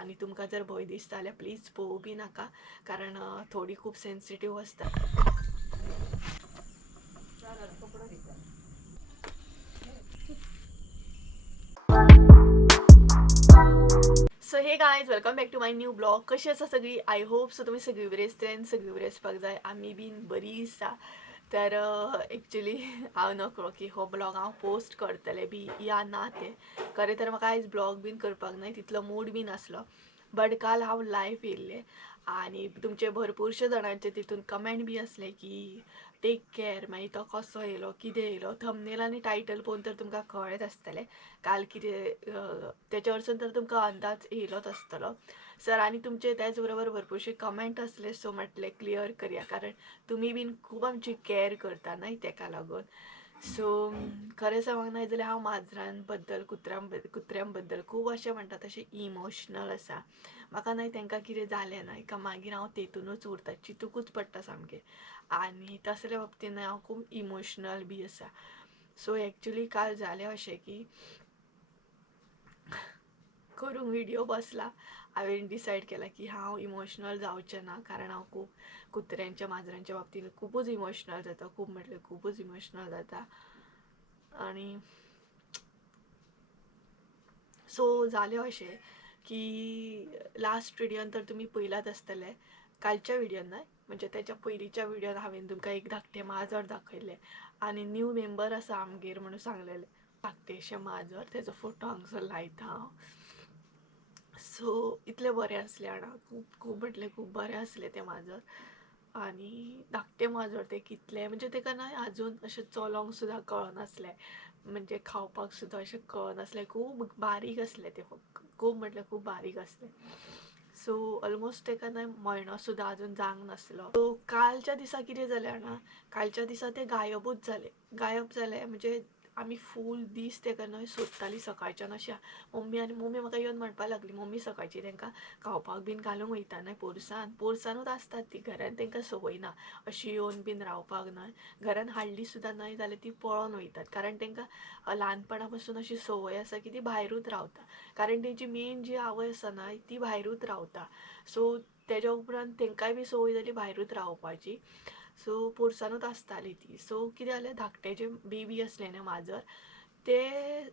आणि तुमकां जर भंय दिसता जाल्यार प्लीज पळोवं बी नाका, कारण थोडी खूब सेन्सिटीव आसता. So hey guys, welcome back to my new blog. कशी आसा सगळी? आय होप सो तुमी सगळी बरी आसतली, सगळी बरी आसपाक जाय. आमी बीन बरी आसा. तर एक्चुली हांव नकळो की हो ब्लॉग हांव पोस्ट करतलें बी या ना तें. खरें तर म्हाका आयज ब्लॉग बीन करपाक न्हय तितलो मूड बी नासलो, बट काल हांव लायव्ह येयल्लें आनी तुमचे भरपूरशे जाणांचे तितून कमेंट बी आसले की टेक केअर. मागीर तो कसो येयलो, कितें येयलो, थंबनेल आनी टायटल पळोवन तर तुमकां कळत आसतलें काल कितें, तेच्या वरसून तर तुमकां अंदाज येयलोच आसतलो. सर आनी तुमचे त्याच बरोबर भरपूरशे कमेंट आसले, सो म्हटलें क्लियर करया, कारण तुमी बीन खूब आमची केअर करता न्हय, तेका लागून. सो खरें सांगूंक न्हय जाल्यार हांव माजरां बद्दल, कुत्र्यां बद्दल खूब अशें म्हणटा तशें इमोशनल आसा. म्हाका न्हय तांकां कितें जालें न्हय का मागीर हांव तेतूनच उरता, चिंतूकूच पडटा सामकें. आनी तसल्या बाबतींत हांव खूब इमोशनल बी आसा. सो एक्चुली काल जालें अशें की करूंक व्हिडिओ बसला, हांवें डिसायड केला की हांव इमोशनल जावचें ना, कारण हांव खूब कुत्र्यांच्या माजरांच्या बाबतींत खूबच इमोशनल जाता, खूब म्हटल्यार खूबच इमोशनल जाता. आनी सो जालें अशें की लास्ट व्हिडिओन तर तुमी पळयलात आसतलें, कालच्या व्हिडिओन न्हय म्हणजे तेच्या पयलींच्या व्हिडिओन हांवें तुमकां एक धाकटें माजर दाखयलें आनी न्यू मेंबर आसा आमगेर म्हणून सांगलेलें. धाकटेंशें माजर, तेजो फोटो हांगसर लायता हांव. सो इतलें बरें आसलें जाणा, खूब खूब म्हटलें खूब बरें आसलें तें माजर. आनी धाकटें माजर तें कितलें म्हणजे तेका न्हय आजून अशें चलोंक सुद्दां कळनासलें, म्हणजे खावपाक सुद्दां अशें कळनासलें, खूब बारीक आसलें तें, खूब म्हटल्यार खूब बारीक आसलें. सो ऑलमोस्ट तेका न्हय म्हयनो सुद्दां आजून जावंक नासलो. सो कालच्या दिसा कितें जालें जाणा, कालच्या दिसा ते गायबूच जाले म्हणजे आमी फूल दीस तेका न्हय सोदतालीं सकाळच्यान अशें. मम्मी म्हाका येवन म्हणपाक लागली, मम्मी सकाळची तांकां खावपाक बीन घालूंक वयता न्हय पोरसानूच आसतात ती, घरान तांकां संवय ना अशी येवन बीन रावपाक न्हय. घरान हाडली सुद्दां न्हय जाल्यार ती पळोवन वयतात, कारण तांकां ल्हानपणा पासून अशी संवय आसा की ती भायरूच रावता, कारण तेंची मेन जी आवय आसा न्हय ती भायरूच रावता. सो तेज्या उपरांत तांकांय बी संवय जाली भायरूच रावपाची. सो पोरसानूच आसताली ती. सो कितें जालें, धाकटें जें बेबी आसलें न्हय माजर, ते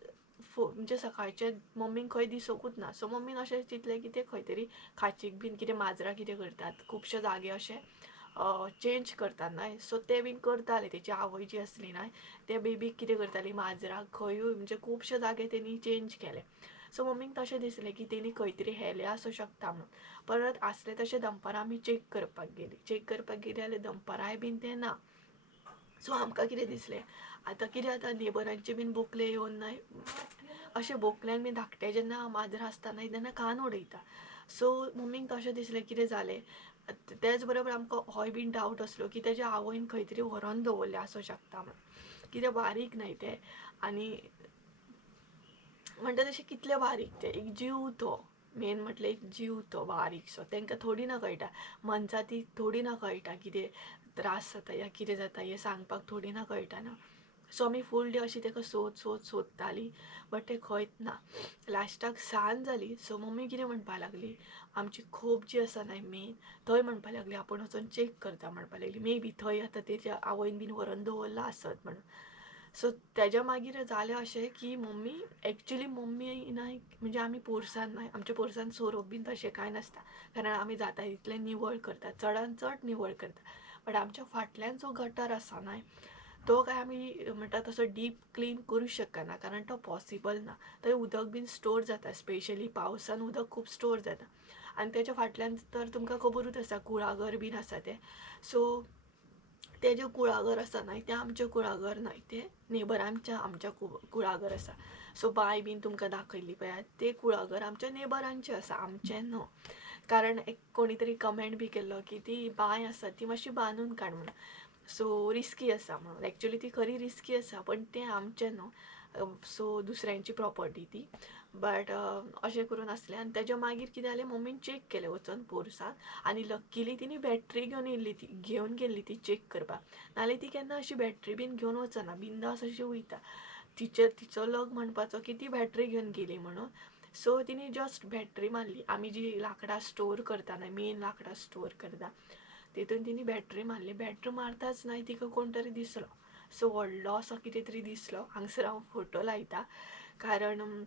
म्हणजे सकाळचे मम्मीक खंय दिसोकूच ना. सो मम्मीन अशें चिंतलें की ते खंय तरी खाचीक बीन कितें माजरां कितें करतात, खुबशे जागे अशें चेंज करतात न्हय. सो ते बीन करताले, तेची आवय जी आसली न्हय ते बेबीक कितें करताली, माजराक खंयूय म्हणजे खुबशे जागे तेणी चेंज केले. सो मम्मीक तशें दिसलें की तेणी खंय तरी हेलें आसूं शकता म्हणून. परत आसलें तशें दनपारां आमी चॅक करपाक गेलीं जाल्यार दनपारांय बीन तें ना. सो आमकां कितें दिसलें, आतां कितें जाता, नेबरांचे बीन बोकले येवन न्हय अशें बोकल्यांक बीन धाकटें जेन्ना माजरां आसता न्हय तेन्ना कान उडयता. सो मम्मीक तशें दिसलें कितें जालें. तेच बरोबर आमकां होय बीन डावट आसलो की तेज्या आवयन खंय तरी व्हरोन दवरलें आसूं शकता म्हणून, कितें बारीक न्हय तें. आनी म्हणटा तशें कितलें बारीक तें, एक जीव तो, मेन म्हटल्यार एक जीव तो बारीकसो. तांकां थोडी ना कळटा, मनशां थोडी ना कळटा कितें त्रास जाता या कितें जाता हें सांगपाक थोडी ना कळटा ना. सो आमी फूल डे अशी ताका सोदतालीं, बट तें खंयच ना. लास्टाक सांज जाली. सो मम्मी कितें म्हणपाक लागली, आमची खोप जी आसा न्हय मेन, थंय म्हणपाक लागली आपूण वचून चॅक करता म्हणपाक लागली, मे बी थंय आतां तेज्या आवयन बीन व्हरोन दवरला आसत म्हणून. सो तेज्या मागीर जालें अशें की मम्मी न्हय म्हणजे आमी पोरसांत न्हय, आमच्या पोरसांत सोरोप बीन तशें कांय नासता, कारण आमी जाता तितलें निवळ करता, चडांत चड निवळ करता. बट आमच्या फाटल्यान जो गटर आसा न्हय तो काय आमी म्हणटा तसो डीप क्लीन करूंक शकना, कारण तो पॉसिबल ना. थंय उदक बीन स्टोर जाता, स्पेशली पावसान उदक खूब स्टोर जाता. आनी तेच्या फाटल्यान तर तुमकां खबरूच आसा कुळागर बीन आसा तें. सो तें जें कुळागर आसा न्हय तें आमचें कुळागर न्हय, तें नेबरांच्या आमच्या कुळागर आसा. सो बांय बीन तुमकां दाखयल्ली पळयात, तें कुळागर आमच्या नेबरांचें आसा, आमचें न्हय. कारण एक कोणी तरी कमेंट बी केल्लो की ती बांय आसा ती मातशी बांदून काड म्हणून. सो रिस्की आसा म्हणून. एक्चुली ती खरी रिस्की आसा, पण तें आमचें न्हय. सो दुसऱ्यांची प्रॉपर्टी ती. बट अशें करून आसलें. आनी तेज्या मागीर कितें जालें, मम्मीन चॅक केलें वचून पोरसांत, आनी लक्कीली तिणी बॅटरी घेवन गेल्ली ती चॅक करपाक. नाल्यार ती केन्ना अशी बॅटरी बीन घेवन वचना, बिंदास अशी वयता. तिचो लग म्हणपाचो की ती बॅटरी घेवन गेली म्हणून. सो तिने जस्ट बॅटरी मारली. आमी जी लाकडां स्टोर करता न्हय, मेन लाकडां स्टोर करता तितून तिने बॅटरी मारली. बॅटरी मारताच न्हय तिका कोण तरी दिसलो. सो व्हडलो असो कितें तरी दिसलो. हांगसर हांव फोटो लायता कारण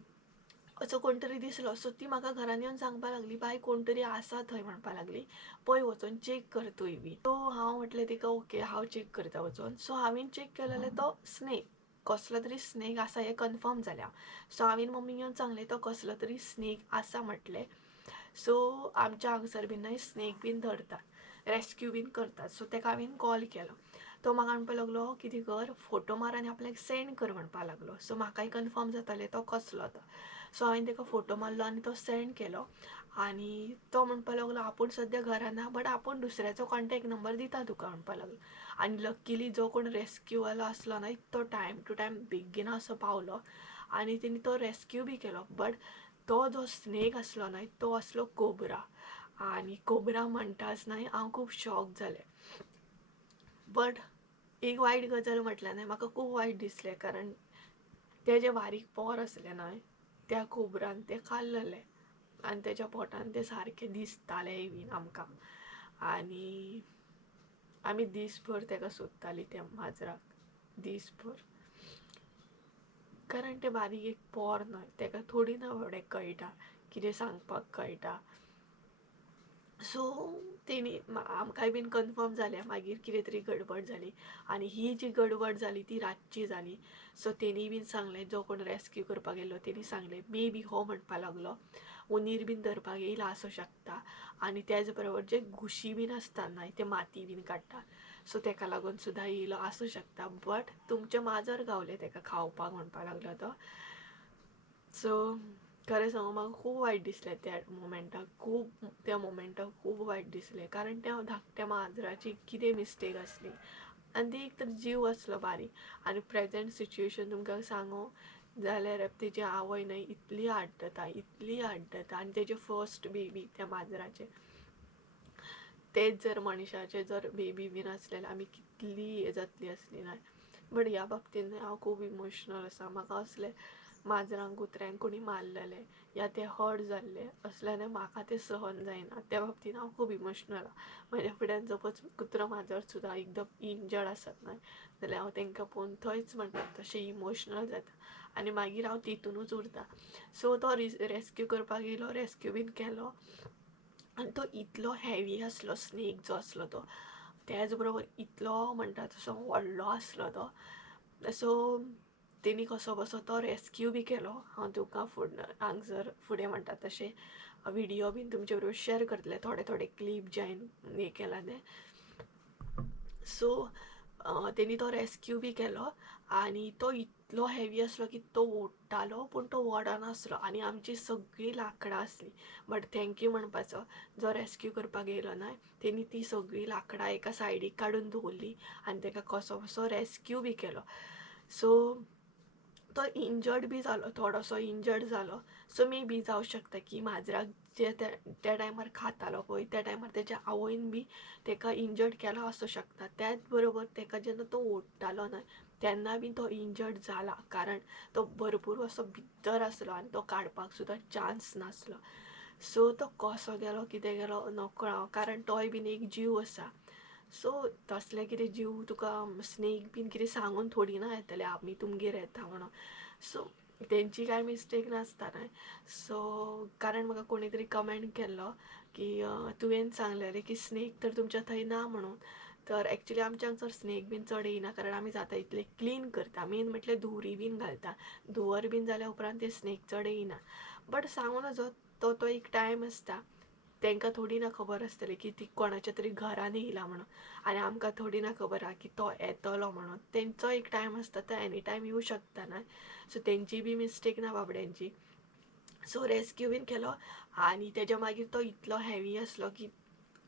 असो कोण तरी दिसलो. सो ती म्हाका घरान येवन सांगपाक लागली, बाय कोण तरी आसा थंय म्हणपाक लागली, पळय वचून चॅक कर तुय बी. सो हांव म्हटलें तिका ओके हांव चॅक करता वचून. सो हांवें चॅक केलें जाल्यार तो स्नेक, कसलो तरी स्नेक आसा हें कन्फर्म जालें हांव. सो हांवें मम्मीक येवन सांगलें तो कसलो तरी स्नेक आसा म्हटलें. सो आमच्या हांगसर बीन न्हय स्नेक बीन धरतात, रेस्क्यू बीन करतात. सो ताका हांवें कॉल केलो. तो म्हाका म्हणपाक लागलो कितें कर, फोटो मार आनी आपल्याक सेंड कर म्हणपाक लागलो. सो म्हाकाय कन्फर्म जातालें तो कसलो तो. सो हांवें ताका फोटो मारलो आनी तो सेंड केलो. आनी तो म्हणपाक लागलो आपूण सद्या घरा ना, बट आपूण दुसऱ्याचो कॉन्टॅक्ट नंबर दिता तुका म्हणपाक लागलो. आनी लकीली जो कोण रेस्क्यूवालो आसलो न्हय तो टायम टू टायम बेगीन असो पावलो आनी तेणी तो रेस्क्यू बी केलो. बट तो जो स्नेक आसलो न्हय तो आसलो कोबरा. आनी कोबरा म्हणटाच न्हय हांव खूब शॉक जालें. बट एक वायट गजाल म्हटल्यार न्हय म्हाका खूब वायट दिसलें, कारण ते जे बारीक पोर आसले न्हय त्या कोबरान ते खाल्लले आनी तेज्या पोटान ते सारके दिसतालेय बीन आमकां. आनी आमी दीसभर ताका सोदतालीं त्या माजराक, दीसभर. कारण ते बारीक एक पोर न्हय, ताका थोडी ना बाबडे कळटा, कितें सांगपाक कळटा. सो तेणी आमकांय बीन कन्फर्म जालें मागीर कितें तरी गडबड जाली. आनी ही जी गडबड जाली ती रातची जाली. सो तेणी बीन सांगलें, जो कोण रेस्क्यू करपाक गेल्लो तेणी सांगलें मे बी हो म्हणपाक लागलो उंदीर बीन धरपाक येयला आसूं शकता. आनी त्याच बरोबर जे घुशी बीन आसता न्हय ते माती बीन काडटा, सो ताका लागून सुद्दां येयलो आसूं शकता. बट तुमचें माजर गावलें ताका खावपाक म्हणपाक लागलो तो. सो खरें सांगूं म्हाका खूब वायट दिसलें त्या मोमेंटाक, खूब वायट दिसलें. कारण त्या धाकट्या माजराची कितें मिस्टेक आसली आनी ती एक तर जीव आसलो बारीक. आनी प्रेजेंट सिच्युएशन तुमकां सांगू जाल्यार तेजी आवय न्हय इतली आड्डता आनी तेजें फर्स्ट बेबी त्या माजराचें. तेच जर मनशाचें जर बेबी बीन आसलें जाल्यार आमी कितली हें जातली आसली न्हय. बट ह्या बाबतींत हांव खूब इमोशनल आसा. म्हाका असलें माजरांक कुत्र्यांक कोणी मारलेलें या ते हर्ट जाल्ले असलें न्हय म्हाका तें सहन जायना. त्या बाबतींत हांव खूब इमोशनल. म्हज्या फुड्यान सपोज कुत्रो माजर सुद्दां एकदम इंजर्ड आसत न्हय जाल्यार हांव तांकां पळोवन थंयच म्हणटात तशें इमोशनल जाता आनी मागीर हांव तितूनच उरता. सो तो रेस्क्यू करपाक येयलो, रेस्क्यू बीन केलो. आनी तो इतलो हेवी आसलो स्नेक जो आसलो तो, त्याच बरोबर इतलो म्हणटा तसो व्हडलो आसलो तो. सो तेणी कसो बसो तो रेस्क्यू बी केलो. हांव तुमकां हांगसर फुडें म्हणटा तशें व्हिडियो बीन तुमचे बरोबर शेअर करतलें, थोडे थोडे क्लीप जे हांवें हें केला ते. सो तेणी तो रेस्क्यू बी केलो आनी तो इतलो हेवी आसलो की तो ओडटालो पूण तो ओडनासलो आनी आमची सगळीं लाकडां आसलीं. बट थँक्यू म्हणपाचो जो रेस्क्यू करपाक येयलो न्हय तेणी ती सगळीं लाकडां एका सायडीक काडून दवरलीं आनी ताका कसो कसो रेस्क्यू बी केलो. सो तो इंजर्ड बी जालो, थोडोसो इंजर्ड जालो. सो मे बी जावं शकता की माजराक जे त्या टायमार खातालो पळय त्या टायमार तेज्या आवयन बी ताका इंजर्ड केलो आसूं शकता. त्याच बरोबर ताका जेन्ना तो ओडटालो न्हय तेन्ना बी तो इंजर्ड जाला, कारण तो भरपूर असो भितर आसलो आनी तो काडपाक सुद्दां चान्स नासलो. सो तो कसो गेलो कितें गेलो नकळो, कारण तोय बीन एक जीव आसा. सो तसलें कितें जीव तुका स्नेक बीन कितें सांगून थोडी ना येतले आमी तुमगेर येता म्हणून. सो तेंची कांय मिस्टेक नासता न्हय. सो कारण म्हाका कोणी तरी कमेंट केल्लो की तुवें सांगलेलें की स्नेक तर तुमच्या थंय ना म्हणून. तर एक्चुली आमच्या हांगसर स्नेक बीन चड येयना, कारण आमी जाता इतलें क्लीन करता. मेन म्हटल्यार धुवरी बीन घालता. धुवर बीन जाल्या उपरांत ते स्नेक चड येयना. बट सांगू नजो तो एक टायम आसता, तांकां थोडी ना खबर आसतली की ती कोणाच्या तरी घरान येयला म्हणून आनी आमकां थोडी ना खबर आहा की तो येतलो म्हणून. तेंचो एक टायम आसता, तो एनी टायम येवं शकता न्हय. सो तेंची बी मिस्टेक ना बाबड्यांची. सो रेस्क्यू बीन केलो आनी तेज्या मागीर तो इतलो हेवी आसलो की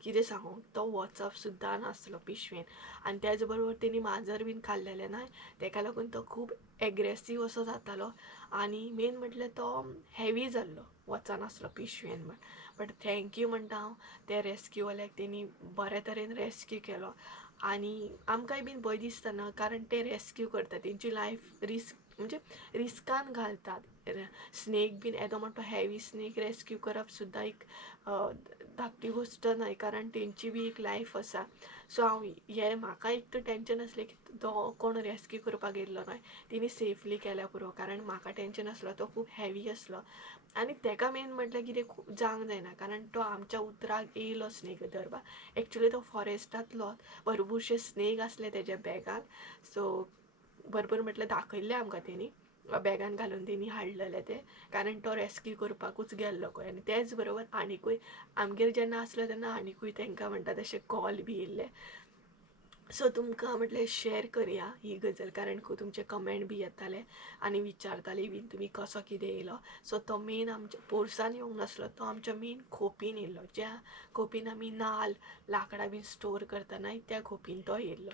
कितें सांगू, तो वचप सुद्दां नासलो पिशवेन. आनी त्याच बरोबर तेणी माजर बीन खाल्लेलें न्हय ताका लागून तो खूब एग्रेसीव असो जातालो आनी मेन म्हटल्यार तो हेवी जाल्लो, वचनासलो पिशवेन म्हण. बट थँक्यू म्हणटा हांव त्या रेस्क्यूवाल्याक, तेणी बऱ्या तरेन रेस्क्यू केलो. आनी आमकांय बीन भंय दिसता न्हय, कारण ते रेस्क्यू करता, तेंची लायफ रिस्क म्हणजे रिस्कान घालतात. स्नेक बीन येदो म्हणटा हेवी स्नेक रेस्क्यू करप सुद्दां एक धाकटी गोश्ट न्हय, कारण तेंची बी एक लायफ आसा. सो हांव हें म्हाका एक तर टेंशन आसलें की तो कोण रेस्क्यू करपाक येयल्लो न्हय, तिणी सेफली केल्या पुरो, कारण म्हाका टेंशन आसलो तो खूब हेवी आसलो आनी तेका मेन म्हटल्यार कितें जावंक जायना, कारण तो आमच्या उतराक येयलो स्नेक धरपाक. एक्चुली तो फॉरेस्टांतलो, भरपूरशे स्नेक आसले तेज्या बॅगान. सो भरपूर म्हटल्यार दाखयल्ले आमकां तेणी बॅगान घालून तेणी हाडलेले ते, कारण तो रेस्क्यू करपाकूच गेल्लो खंय. आनी तेच बरोबर आनीकूय आमगेर जेन्ना आसलो तेन्ना आनीकूय तांकां म्हणटा तशे कॉल बी येयल्ले. सो तुमकां म्हटल्यार शेअर करया ही गजाल, कारण खूब तुमचे कमेंट बी येताले आनी विचारताली बीन तुमी कसो कितें येयलो. सो तो मेन आमच्या पोर्सान येवंक नासलो, तो आमच्या मेन खोपीन येयल्लो, ज्या खोपीन आमी नाल्ल लांकडां बीन स्टोर करतना त्या खोपीन तो येयल्लो.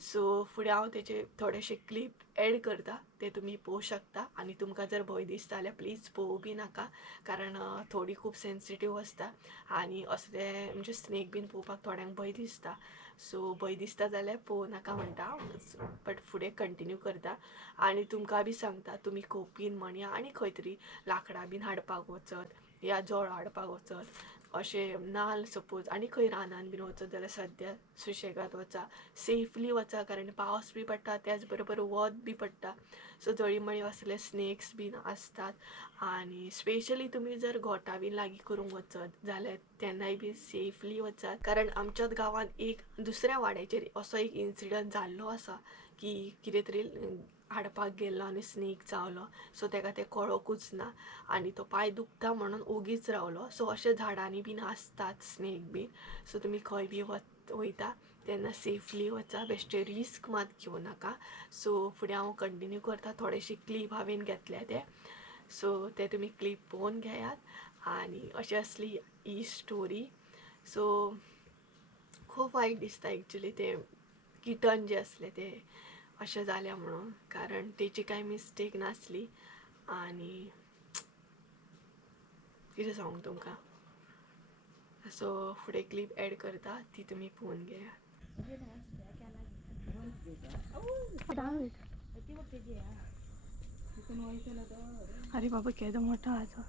सो फुडें हांव तेचे थोडेशे क्लिप एड करता, ते तुमी पळोवंक शकता. आनी तुमकां जर भंय दिसता जाल्यार प्लीज पळोवं बी नाका, कारण थोडी खूब सेन्सिटीव आसता आनी असले म्हणजे स्नेक बीन पळोवपाक थोड्यांक भंय दिसता. सो भंय दिसता जाल्यार पळोवं नाका म्हणटा, बट फुडें कंटिन्यू करता. आनी तुमकां बी सांगता, तुमी खोपीन म्हणया आनी खंय तरी लांकडां बीन हाडपाक वचत या जोळ हाडपाक वचत, अशें नाल्ल सपोज आनी खंय रानान बीन वचत जाल्यार सद्या सुशेगाद वचा, सेफली वचा, कारण पावस बी पडटा त्याच बरोबर वत बी पडटा. सो जळीमळी असले स्नेक्स बीन आसतात. आनी स्पेशली तुमी जर गोठा बीन लागीं करूंक वचत जाल्यार तेन्नाय बी सेफली वचात, कारण आमच्याच गांवांत एक दुसऱ्या वाड्याचेर असो एक इन्सिडंट जाल्लो आसा की कितें तरी हाडपाक गेल्लो आनी स्नेक चावलो. सो तेका तें कळोकूच ना आनी तो पांय दुखता म्हणून ओगीच रावलो. सो अशें झाडांनी बीन आसतात स्नेक बीन. सो तुमी खंय बी वयता तेन्ना सेफली वचा, बेश्टे रिस्क मात घेवं नाका. सो फुडें हांव कंटिन्यू करता, थोडेशे क्लिप हांवें घेतले ते, सो ते तुमी क्लिप पळोवन घेयात. आनी अशी आसली ही स्टोरी. सो खूब वायट दिसता एक्चुली ते किटन जे आसले ते अशें जालें म्हणून, कारण तेची कांय मिस्टेक नासली. आनी कितें सांगूं तुमकां. सो फुडें क्लिप एड करता, ती तुमी पळोवन घेयात. अरे बाबा केदो मोठा आजो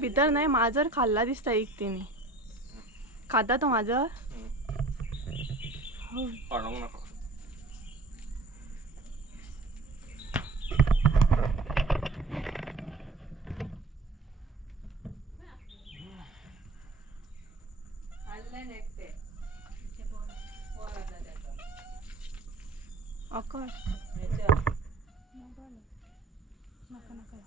भितर नाही, माजर खाल्ला दिसता एक तेणी. खाता तो माजर? अकर नका नका.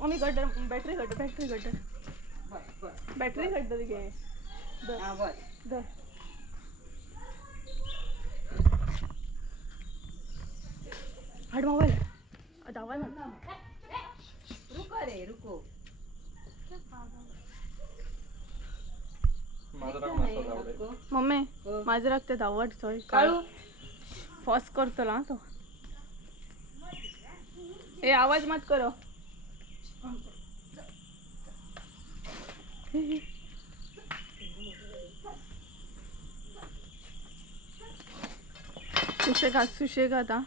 मम्मी गड्डर बॅटरी गड्डर बॅटरी गड्डर घे. दर हट मोबाईल दावा ना. रुको रे रुको. मम्मी माजराक ते धावट थंय काळू फॉस करतलो तो. ए आवाज मत करो. सुशेगाद हा.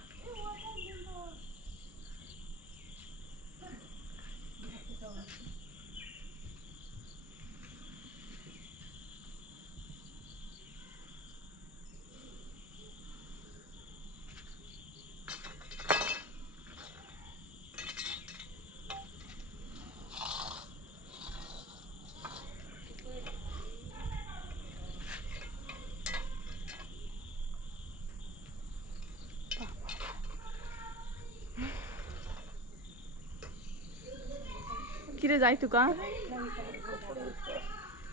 कितें जाय तुका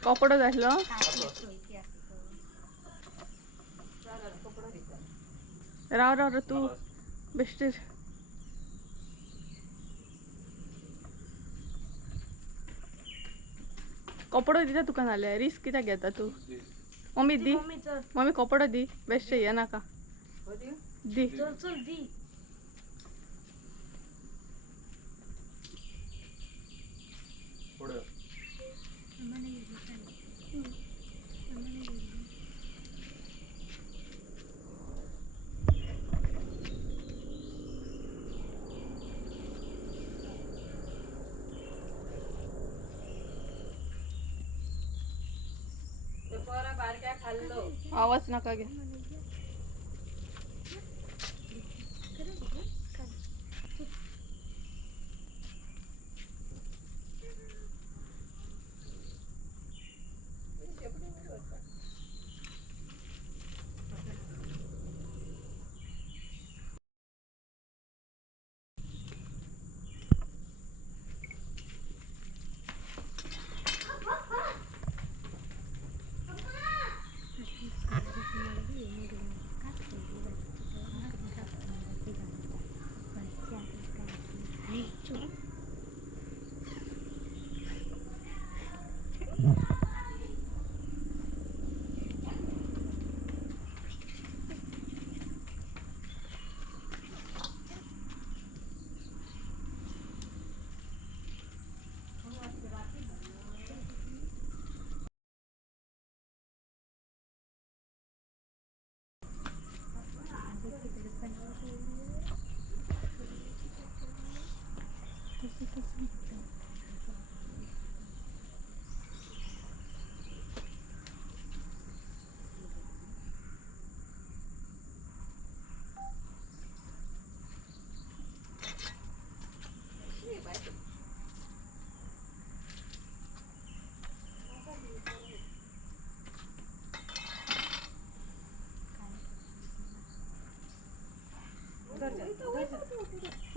कपडो जाय आसलो राव राव रे तू बेश्टेर कपडो दिता तुका नाल्यार रिस्क कित्याक घेता तू मम्मी दी मम्मी कपडो दी बेश्टे हे नाका दी आवाज नका घे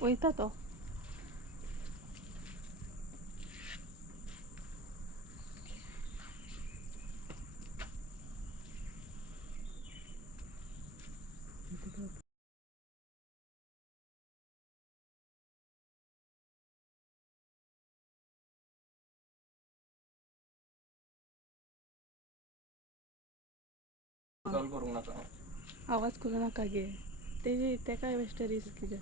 वयता तो आवाज करू नका गे ते काय बेश्टे रिस्क कितें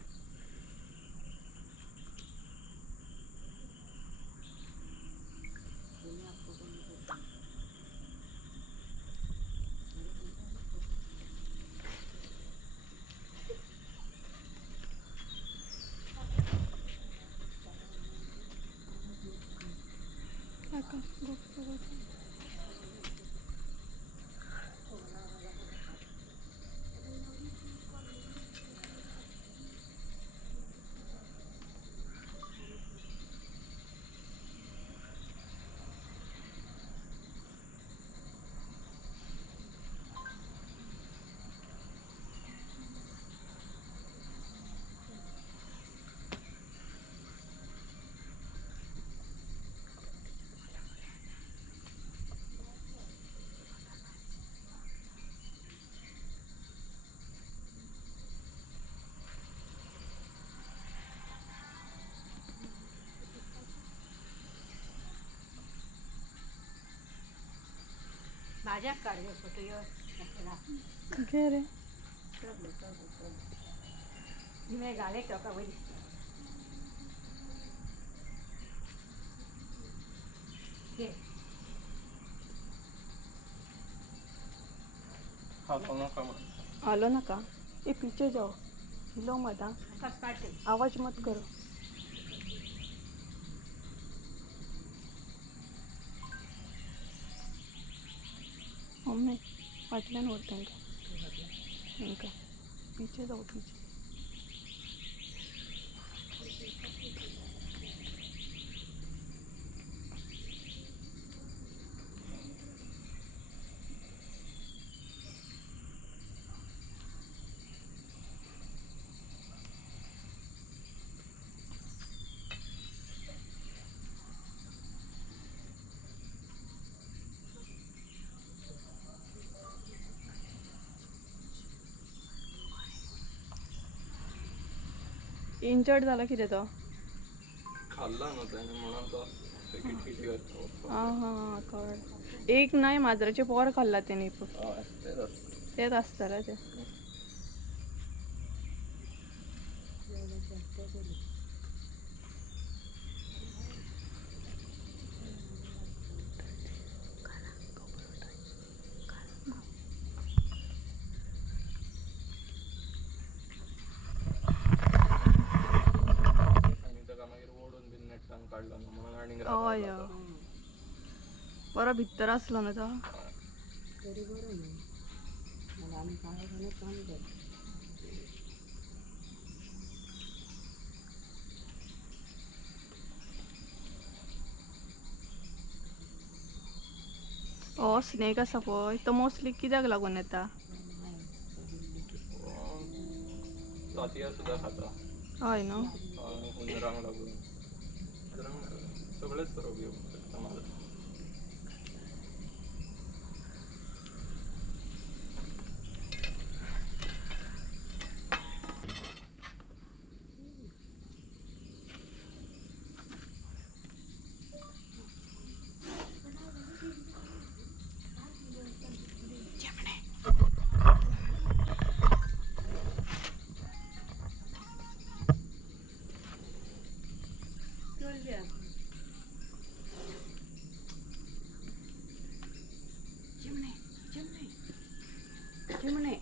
माझ्या काढले फोटो घे रे मी गाले टोका वरी के आलो नका ये पीछे जाओ हिलो मत आवाज मत करो मम्मी फाटल्यान व्हर तांकां पीछे जाओ पीछे इंजर्ड झाला किती तो खाल्ला ना त्याने म्हणून तो किती करतो. हा हा कळलं. एक नाही मांजराचे पोर खाल्ला त्याने तेच असतं ते. आणि त्याला मागीर ओढून बिन नेटान काढला ना म्हणून आणि हय बरो भितर असलो ना तो. तरी बरं नाही मला आम्ही काळाने काम करतो. हो स्नेक आसा पळय तो मोस्टली कित्याक लागून येता. तातयां सुद्धा खाता. हय न्हू. हुंदरांक लागून सगळेच रोग येऊ शकता मला. चिमणे चिमणे चिमणे.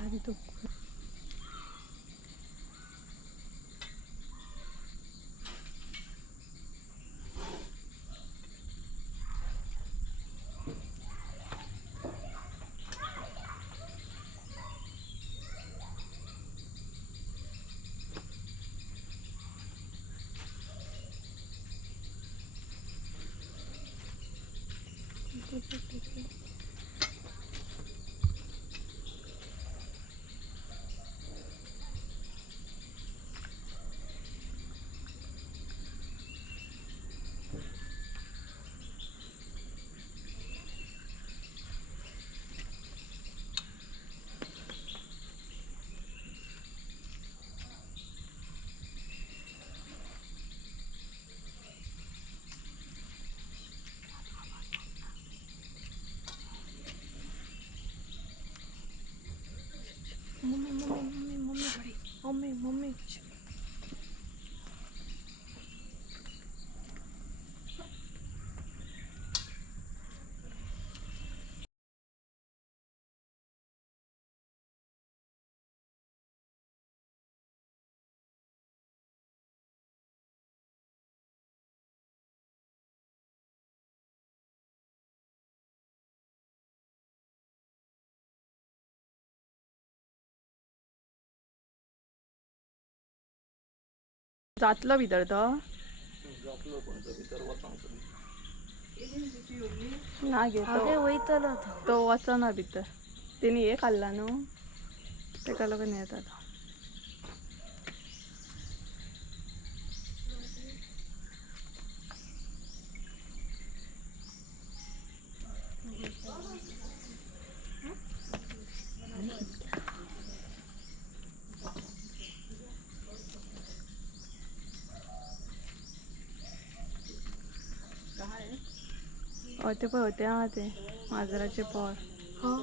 अरे तो mummy mummy mummy mummy mummy mummy. जातलो भितर तो जातलो पण तो भितर वचोंक ना गे वयतलो तो वचना भितर. तेणी हे खाल्ला न्हू तेका लागून येता तो. ते पण होते हा ते मांजराचे पॉर. हा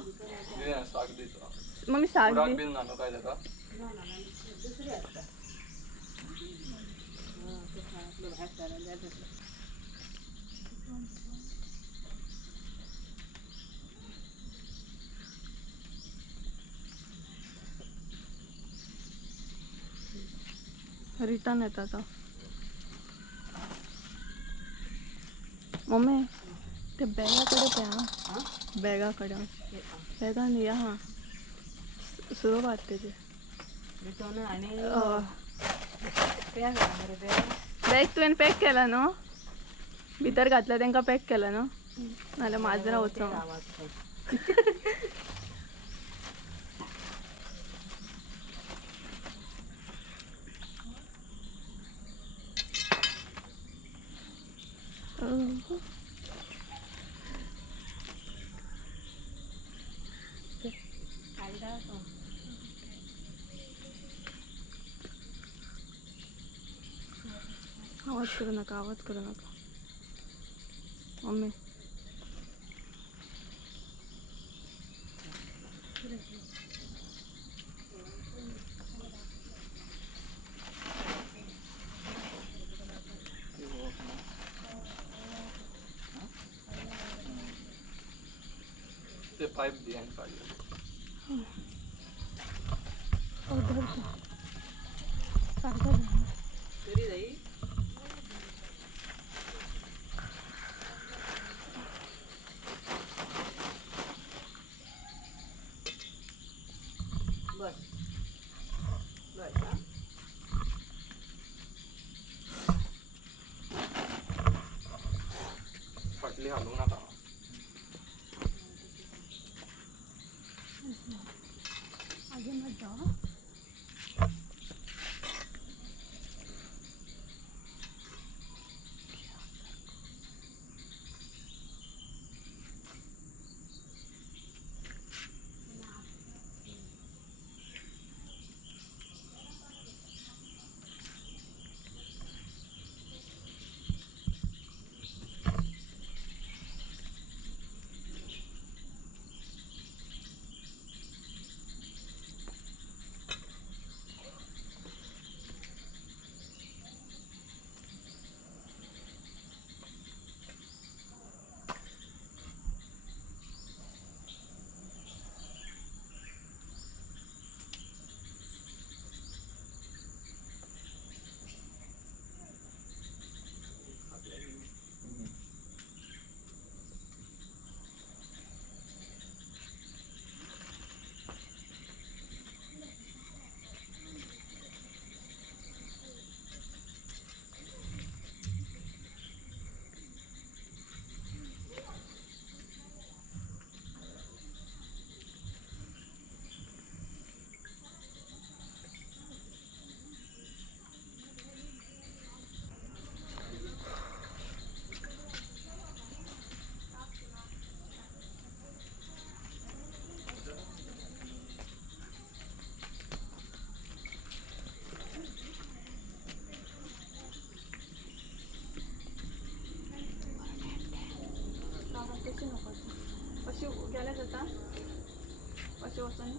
हे साग दिसा मग मी साग उराक दे. बिन ना काय त्याका दुसरी असतात ते आपलं भात घालायला द्यायचं. रिटर्न येतात आता. मम्मी ते बॅगाकडे त्या हां बॅगाकडे ते बॅगा नाही हा सुरू वाटते ते रिटर्न आणि बॅग तुवें पॅक केला न्हू भितर घातला तांकां पॅक केला न्हू नाल्यार माजरां वचों. आवाज करू नका आवाज करू नका मम्मी. ते पाईप बियाण काढले तरी जाई बस बस हां फाटली घालूंक नाका. अशी गेल्या जाता अशी वचून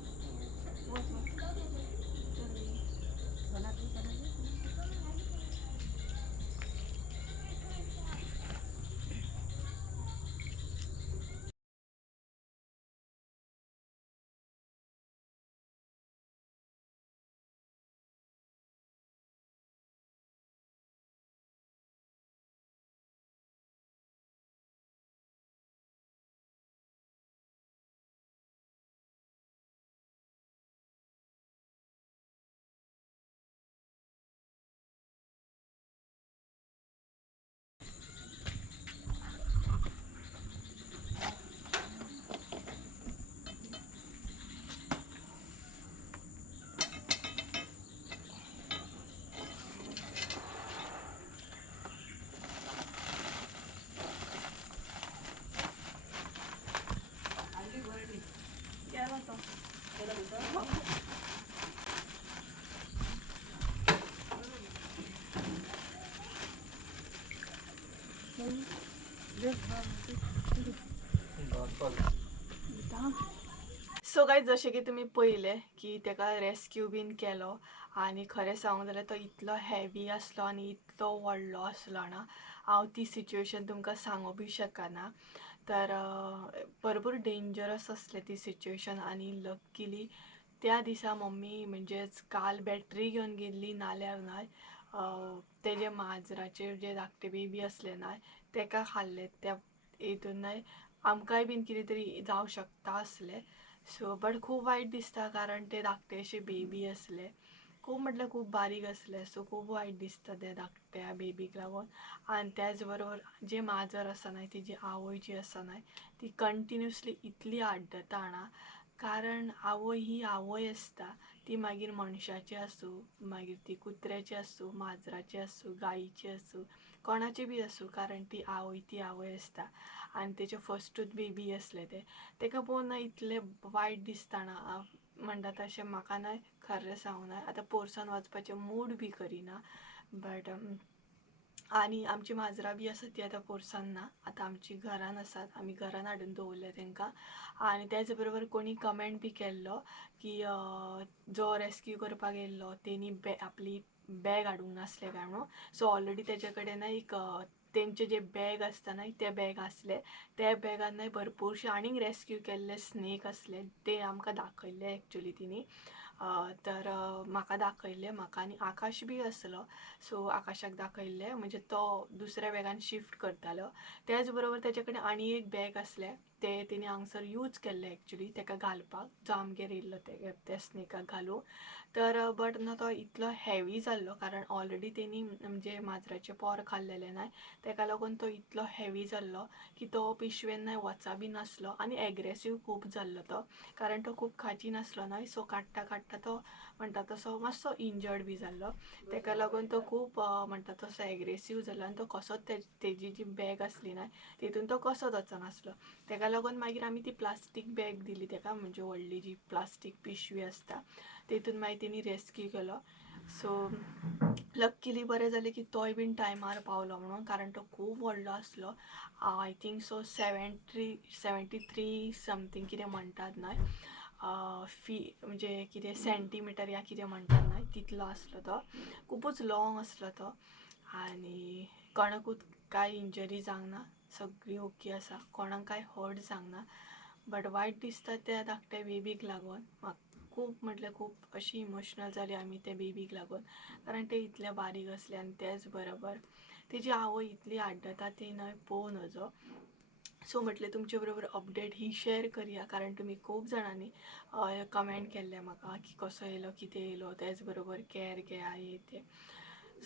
सो गायज जशें की तुमी पळयले की ताका रेस्क्यू बीन केलो आनी खरें सांगूंक जाल्यार तो इतलो हेवी आसलो आनी इतलो व्हडलो आसलो ना, हांव ती सिच्युएशन तुमकां सांगूं बी शकना. तर भरपूर डेंजरस असलें ती सिच्युएशन आनी लकीली त्या दिसा मम्मी म्हणजेच काल बॅटरी घेवन गेल्ली नाल्यार नाय तेजे माजराचेर जे धाकटे बेबी असले नाय तेका खाल्ले त्या हितून नाय आमकांय बीन कितें तरी जावं शकता आसलें. सो बट खूब वायट दिसता कारण ते धाकटेशे बेबी असले, खूब म्हटल्यार खूब बारीक असले. सो खूब वायट दिसता त्या धाकट्या बेबीक लागून. आनी त्याच बरोबर जे माजर आसा नाय तेजी आवय जी आसा नाय ती कंटिन्युअसली इतली आड्डता ना, कारण आवय ही आवय आसता. ती मागीर मनशाची आसूं, मागीर ती कुत्र्याची आसूं, माजराची आसूं, गायीची आसूं, कोणाची बी आसूं, कारण ती आवय आसता. आनी तेजे फस्टूच बेबी असले तेका पळोवन ना इतलें वायट दिसता ना, म्हणटा तशें म्हाका ना खरें सांगूं ना आतां पोरसांत वचपाचें मूड बी करिना. बट आनी आमची माजरां बी आसा ती आतां पोरसांत ना, आतां आमची घरान आसात, आमी घरान हाडून दवरल्या तेंकां. आनी तेच बरोबर कोणी कमेंट बी केल्लो की जो रेस्क्यू करपाक येयल्लो तेणी आपली बॅग हाडूंक नासलें काय म्हणून. सो ऑलरेडी तेजे कडेन एक तेंचे जे बॅग आसता न्हय ते बॅग आसले, त्या बॅगान न्हय भरपूरशे आनीक रेस्क्यू केल्ले स्नेक आसले, ते आमकां दाखयल्ले एक्चुली तिणी. तर म्हाका दाखयल्ले, म्हाका आनी आकाश बी आसलो. सो आकाशाक दाखयल्ले म्हणजे तो दुसऱ्या बॅगान शिफ्ट करतालो. त्याच बरोबर तेजे कडेन आनी एक बॅग आसले ते तेणी हांगसर यूज केल्ले एक्चुली तेका घालपाक, जो आमगेर येयल्लो त्या स्नेकाक घालूंक. तर बट ना तो इतलो हेवी जाल्लो कारण ऑलरेडी तेणी म्हणजे माजराचे पोर खाल्लेले न्हय, तेका लागून तो इतलो हेवी जाल्लो की तो पिशवेन न्हय वचा बी नासलो आनी एग्रेसीव खूब जाल्लो तो, कारण तो खूब खाची नासलो न्हय. सो काडटा काडटा तो म्हणटा तसो मातसो इंजर्ड बी जाल्लो, तेका लागून तो खूब म्हणटा तसो एग्रेसीव जाल्लो आनी तो कसोच तेजी जी बॅग आसली न्हय तितून तो कसोच वचनासलो. तेका लागून मागीर आमी ती प्लास्टीक बॅग दिली तेका, म्हणजे व्हडली जी प्लास्टीक पिशवी आसता तितून मागीर तेणी रेस्क्यू केलो. सो लक्कीली बरें जालें की तोय बीन टायमार पावलो म्हणून, कारण तो खूब व्हडलो आसलो. आय थिंक सो 73 समथींग कितें म्हणटात न्हय म्हणजे कितें सेंटीमिटर या कितें म्हणटात न्हय तितलो आसलो तो, खुबूच लॉंग आसलो तो. आनी कोणाकूच कांय इंजरी जावंक ना, सगळीं ओके आसा, कोणाक कांय हर्ट जावंक ना. बट वायट दिसता त्या धाकट्या बेबीक लागून. म्हाका खूब म्हटल्यार खूब अशी इमोशनल जाली आमी त्या बेबीक लागून, कारण ते इतले बारीक असले आनी तेच बरोबर तेजी आवय इतली आड्डता ती न्हय पळोवन नजो. सो म्हटलें तुमचे बरोबर अपडेट ही शेअर करुया, कारण तुमी खूब जाणांनी कमेंट केल्ले म्हाका की कसो येयलो, कितें येयलो, तेच बरोबर कॅर घेया हे ते.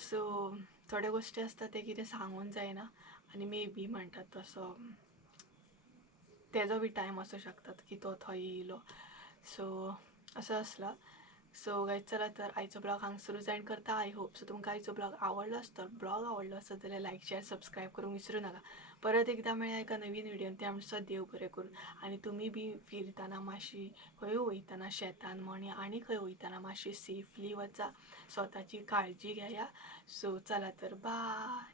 सो थोड्यो गोश्टी आसता ते कितें सांगूंक जायना आनी मे बी म्हणटात तसो तेजो बी टायम आसूं शकता की तो थंय येयलो. सो असो आसलो. सो गायज चला तर आयचो ब्लॉग हांगसरूच एंड करता. आय होप सो तुमकां आयचो ब्लॉग आवडलो आसतलो. ब्लॉग आवडलो आसत जाल्यार लायक शेअर सबस्क्राईब करूंक विसरूं नाका. परत एकदा मेळया एका नवीन व्हिडिओन, ते आमचो देव बरें करून. आनी तुमी बी फिरताना मातशी खंय वयताना शेतान म्हण आनी खंय वयताना मातशी सेफली वचा, स्वताची काळजी घेया. सो चला तर बाय.